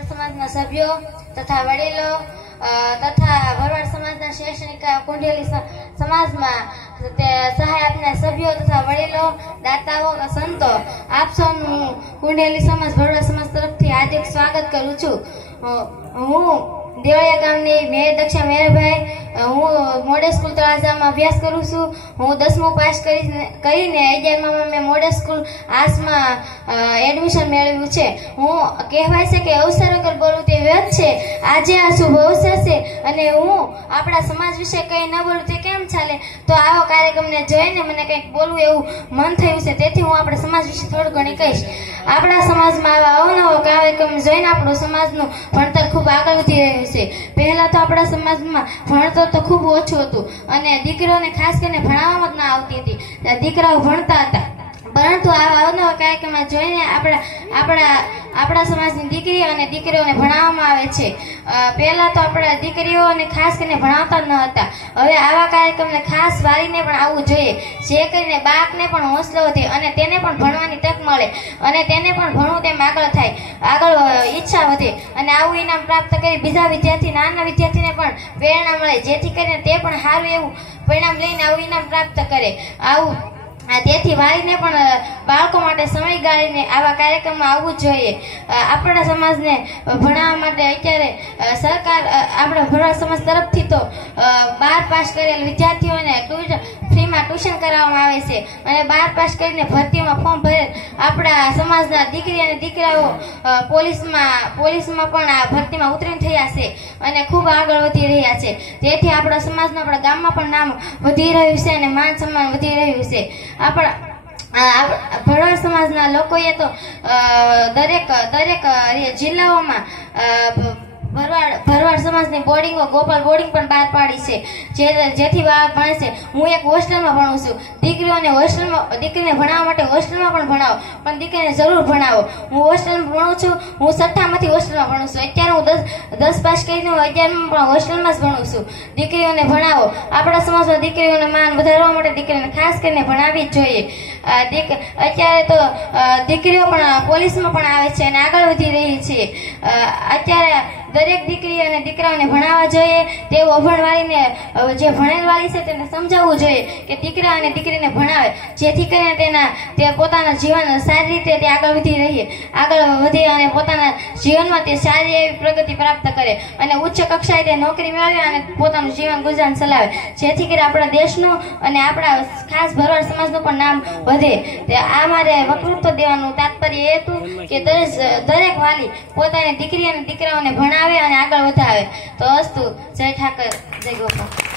ભરવાડ સમાજના સભ્યો તથા વડીલો તથા ભરવાડ સમાજના શૈક્ષણિક કુંડેલી સમાજમાં તે સહાય આપનાર સભ્યો તથા વડીલો, દાતાઓ સંતો, આપ સૌનું કુંડેલી સમાજ ભરવાડ સમાજ તરફથી હાર્દિક સ્વાગત કરું છું. હું દેવળિયા ગામની મેં દક્ષા મેરભાઈ હું મોડે સ્કૂલ તળાજામાં અભ્યાસ કરું છું. હું દસમું પાસ કરીને અગિયારમાં મેં મોડે સ્કૂલ આર્ટ્સમાં એડમિશન મેળવ્યું છે. હું કહેવાય છે કે અવસર અગર બોલું તે વ્યર્થ છે. આજે આ શુભ અવસર છે અને હું આપણા સમાજ વિશે કંઈ ન બોલું તે કેમ ચાલે? તો આવો કાર્યક્રમને જોઈને મને કંઈક બોલવું એવું મન થયું છે. તેથી હું આપણા સમાજ વિશે થોડું ઘણી કહીશ. આપણા સમાજમાં આવા અવનવો કાર્યક્રમ જોઈને આપણું સમાજનું ભણતર ખૂબ આગળ વધી રહ્યું છે. પહેલાં તો આપણા સમાજમાં ભણતર તો ખૂબ ઓછું હતું અને દીકરીઓને ખાસ કરીને ભણાવવામાં જ ના આવતી હતી. દીકરાઓ ભણતા હતા. પરંતુ આવા અવનવા કાર્યક્રમમાં જોઈને આપણા આપણા આપણા સમાજની દીકરીઓ અને દીકરીઓને ભણાવવામાં આવે છે. પહેલાં તો આપણા દીકરીઓને ખાસ કરીને ભણાવતા ન હતા. હવે આવા કાર્યક્રમને ખાસ વારીને પણ આવવું જોઈએ. જે કરીને બાપને પણ હોંસલો વધે અને તેને પણ ભણવાની તક મળે અને તેને પણ ભણવું તેમ આગળ થાય, આગળ ઈચ્છા વધે અને આવું ઇનામ પ્રાપ્ત કરી બીજા વિદ્યાર્થી, નાના વિદ્યાર્થીને પણ પ્રેરણા મળે. જેથી કરીને તે પણ સારું એવું પરિણામ લઈને આવું ઇનામ પ્રાપ્ત કરે. આવું તેથી વાલીને પણ બાળકો માટે સમય ગાળીને આવા કાર્યક્રમમાં આવવું જોઈએ. આપણા સમાજને ભણાવવા માટે અત્યારે સરકાર આપણા ભરવાડ સમાજ તરફથી તો બાર પાસ કરેલ વિદ્યાર્થીઓને ટ્યુશન ફ્રીમાં ટ્યુશન કરાવવામાં આવે છે. અને બાર પાસ કરીને ભરતીમાં ફોર્મ ભરેલ આપણા સમાજના દીકરી અને દીકરાઓ પોલીસમાં પોલીસમાં પણ આ ભરતીમાં ઉત્તીર્ણ થયા છે અને ખૂબ આગળ વધી રહ્યા છે. તેથી આપણા સમાજનું આપણા ગામમાં પણ નામ વધી રહ્યું છે અને માન સન્માન વધી રહ્યું છે. આપણા ભરવાડ સમાજના લોકોએ તો દરેક દરેક જિલ્લાઓમાં ભરવાડ ભરવાડ સમાજની બોર્ડિંગો ગોપાલ બોર્ડિંગ પણ બહાર પાડી છે. જે જેથી બાળક ભણે છે. હું એક હોસ્ટેલમાં ભણું છું. દીકરીઓને હોસ્ટેલમાં દીકરીને ભણાવવા માટે હોસ્ટેલમાં પણ ભણાવો. પણ દીકરીને જરૂર ભણાવો. હું હોસ્ટેલમાં ભણું છું. હું છઠ્ઠામાંથી હોસ્ટેલમાં ભણું છું. અત્યારે હું દસ દસ પાસ કરીને હું અગિયારમાં પણ હોસ્ટેલમાં જ ભણું છું. દીકરીઓને ભણાવો. આપણા સમાજમાં દીકરીઓને માન વધારવા માટે દીકરીને ખાસ કરીને ભણાવવી જ જોઈએ. અત્યારે તો દીકરીઓ પણ પોલીસમાં પણ આવે છે અને આગળ વધી રહી છે. અત્યારે દરેક દીકરી અને દીકરાઓને ભણાવવા જોઈએ તેવું અભણવાળીને અ, જે ભણેલવાળી છે તેને સમજાવવું જોઈએ કે દીકરા અને દીકરીને ભણાવે. જેથી કરીને તેના તે પોતાના જીવન સારી રીતે તે આગળ વધી રહીએ. આગળ વધે અને પોતાના જીવનમાં તે સારી એવી પ્રગતિ પ્રાપ્ત કરે અને ઉચ્ચ કક્ષાએ તે નોકરી મેળવે અને પોતાનું જીવન ગુજરાન ચલાવે. જેથી કરીને આપણા દેશનું અને આપણા ખાસ ભરવાડ સમાજનું પણ નામ વધે. તે આ મારે વકૃત્વ દેવાનું તાત્પર્ય એ હતું કે દરેક વાલી પોતાની દીકરી અને દીકરાઓને ભણાવે. અને આગળ વધાવે તો અસ્તુ જય ઠાકર જય ગોપાલ.